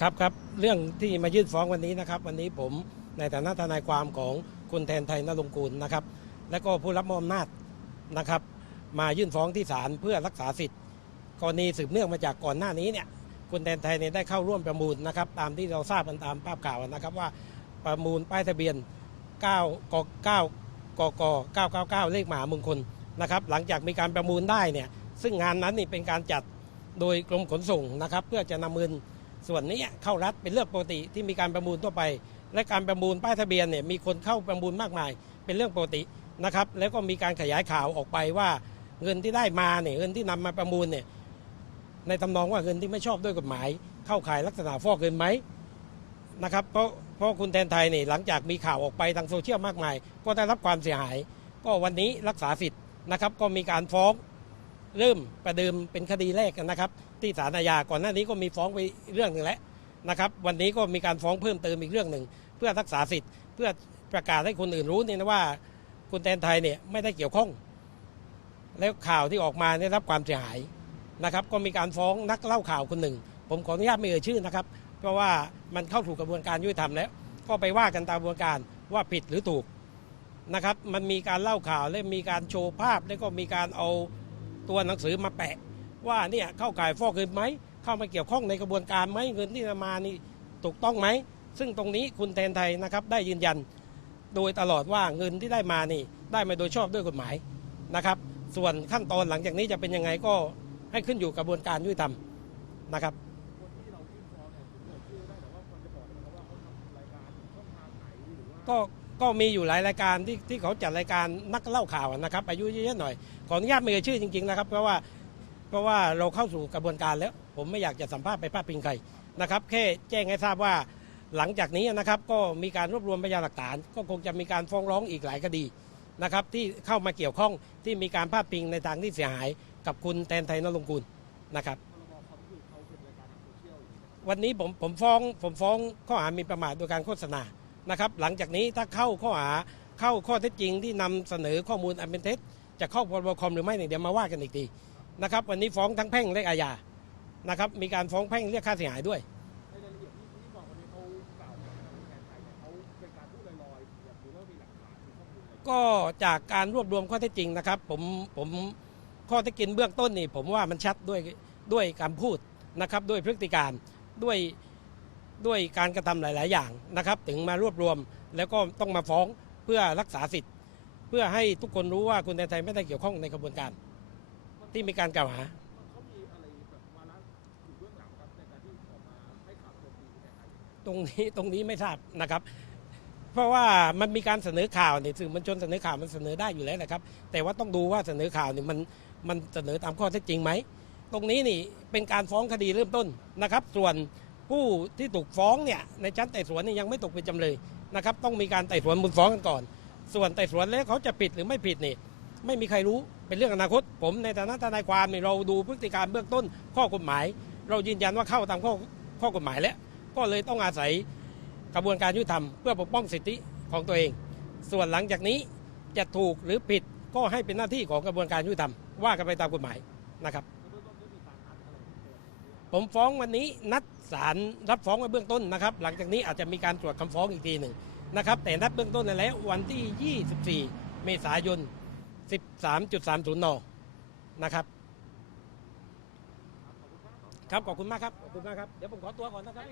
ครับครับเรื่องที่มายื่นฟ้องวันนี้นะครับ วันนี้ผมในฐานะทนายความของคุณแทนไทยนรงค์กูลนะครับ และก็ผู้รับมอบอำนาจนะครับ มายื่นฟ้องที่ศาลเพื่อรักษาสิทธิ์กรณีสืบเนื่องมาจากก่อนหน้านี้เนี่ยคุณแทนไทยเนี่ยได้เข้าร่วมประมูลนะครับ ตามที่เราทราบกันตามภาพข่าวนะครับว่าประมูลป้ายทะเบียน 9ก9กก999 เลขหมามงคลนะครับ หลังจากมีการประมูลได้เนี่ยซึ่งงานนั้นนี่เป็นการจัดโดยกรมขนส่งนะครับ เพื่อจะนำเงิน ส่วนนี้เข้ารัฐเป็นเรื่องปกติที่มีการประมูลทั่วไป และการประมูลป้ายทะเบียนเนี่ยมีคนเข้าประมูลมากมาย เป็นเรื่องปกตินะครับแล้วก็มีการขยายข่าวออกไปว่าเงินที่ได้มาเนี่ยเงินที่นำมาประมูลเนี่ยในทำนองว่าเงินที่ไม่ชอบด้วยกฎหมาย เข้าข่ายลักษณะฟอกเงินไหมนะครับเพราะเพราะคุณแทนไทยเนี่ยหลังจากมีข่าวออกไปทางโซเชียลมากมาย ก็ได้รับความเสียหาย ก็วันนี้รักษาสิทธิ์นะครับก็มีการฟ้อง เริ่มประเดิมเป็นคดีแรกกันนะครับ ที่ศาลอาญาก่อนหน้านี้ก็มีฟ้องไปเรื่องหนึ่งแล้วนะครับ วันนี้ก็มีการฟ้องเพิ่มเติมอีกเรื่องหนึ่ง เพื่อรักษาสิทธิ์ เพื่อประกาศให้คนอื่นรู้เนี่ยนะว่าคุณแตนไทยเนี่ยไม่ได้เกี่ยวข้อง แล้วข่าวที่ออกมาเนี่ยรับความเสียหายนะครับ ก็มีการฟ้องนักเล่าข่าวคนหนึ่ง ผมขออนุญาตไม่เอ่ยชื่อนะครับ เพราะว่ามันเข้าถูกกระบวนการยุติธรรมแล้ว ก็ไปว่ากันตามกระบวนการว่าผิดหรือถูกนะครับ มันมีการเล่าข่าวและมีการโชว์ภาพ แล้วก็มีการเอา ตัวหนังสือมาแปะ ว่าเนี่ยเข้าข่ายฟอกเงินไหม เข้ามาเกี่ยวข้องในกระบวนการไหมเงินที่มานี่ถูกต้องไหม ซึ่งตรงนี้คุณแทนไทยนะครับได้ยืนยัน โดยตลอดว่าเงินที่ได้มานี่ได้มาโดยชอบด้วยกฎหมายนะครับ ส่วนขั้นตอนหลังจากนี้จะเป็นยังไงก็ให้ขึ้นอยู่กระบวนการยุติธรรมนะครับคนที่เรายื่นฟ้องเนี่ยถึงเอ่ยชื่อได้แต่ว่าคนจะบอกได้ไหมครับว่าเขาทำรายการช่องทางไหนหรือว่าก็ ก็มีอยู่หลายรายการที่ที่เขาจัดรายการนักเล่าข่าวนะครับ อายุเยอะๆหน่อย ขออนุญาตไม่เอ่ยชื่อจริงๆนะครับ เพราะว่าเพราะว่าเราเข้าสู่กระบวนการแล้ว ผมไม่อยากจะสัมภาษณ์ไปพาดพิงใครนะครับ แค่แจ้งให้ทราบว่าหลังจากนี้นะครับ ก็มีการรวบรวมพยานหลักฐาน ก็คงจะมีการฟ้องร้องอีกหลายคดีนะครับ ที่เข้ามาเกี่ยวข้องที่มีการพาดพิงในทางที่เสียหาย กับคุณแทนไทยนรงค์กุลนะครับพรบคอมคือเขาเป็นะครับวันนี้ผมผมฟ้องผมฟ้องข้อหามีประมาทโดยการโฆษณา นะครับหลังจากนี้ถ้าเข้าข้อหาเข้าข้อเท็จจริงที่นำเสนอข้อมูลอันเป็นเท็จ จะเข้าพรบคอมหรือไม่เนี่ยเดี๋ยวมาว่ากันอีกทีนะครับวันนี้ฟ้องทั้งแพ่งและอาญานะครับมีการฟ้องแพ่งเรียกค่าเสียหายด้วยในรายละเอียดที่ที่บอกวันนี้เขากล่าวหาทางแทนไทยเนี่ยเขาเป็นการพูดลอยๆแบบหรือว่ามีหลักฐานมีข้อมูลอะไรก็จากการรวบรวมข้อเท็จจริงนะครับผมผมข้อเท็จจริงเบื้องต้นนี่ผมว่ามันชัดด้วยด้วยการพูดนะครับด้วยพฤติการด้วย ด้วยการกระทำหลาย ๆ อย่างนะครับถึงมารวบรวมแล้วก็ต้องมาฟ้องเพื่อรักษาสิทธิ์ เพื่อให้ทุกคนรู้ว่าคุณแทนไทยไม่ได้เกี่ยวข้องในกระบวนการ ที่มีการกล่าวหาเขามีอะไรแบบวาระอยู่เบื้องหลังครับในการที่ออกมาให้ข่าวโจมตีคุณแทนไทยตรงนี้ตรงนี้ไม่ทราบนะครับ เพราะว่ามันมีการเสนอข่าวเนี่ยสื่อมวลชนเสนอข่าวมันเสนอได้อยู่แล้วนะครับ แต่ว่าต้องดูว่าเสนอข่าวเนี่ยมันมันเสนอตามข้อเท็จจริงไหม ตรงนี้นี่เป็นการฟ้องคดีเริ่มต้นนะครับ ส่วน ผู้ที่ถูกฟ้องเนี่ยในชั้นไต่สวนเนี่ยยังไม่ตกเป็นจำเลยนะครับ ต้องมีการไต่สวนมูลฟ้องกันก่อน ส่วนไต่สวนแล้วเขาจะผิดหรือไม่ผิดนี่ไม่มีใครรู้เป็นเรื่องอนาคต ผมในฐานะทนายความนี่เราดูพฤติการเบื้องต้นข้อกฎหมาย เรายืนยันว่าเข้าตามข้อข้อกฎหมายแล้ว ก็เลยต้องอาศัยกระบวนการยุติธรรมเพื่อปกป้องสิทธิของตัวเอง ส่วนหลังจากนี้จะถูกหรือผิดก็ให้เป็นหน้าที่ของกระบวนการยุติธรรมว่ากันไปตามกฎหมายนะครับ ผมฟ้องวันนี้นัดศาลรับฟ้องไว้เบื้องต้นนะครับ หลังจากนี้อาจจะมีการตรวจคำฟ้องอีกทีหนึ่งนะครับแต่นัดเบื้องต้นแล้ววันที่ 24 เมษายน 13.30 น นะครับ ครับขอบคุณมากครับขอบคุณมากครับ เดี๋ยวผมขอตัวก่อนนะครับ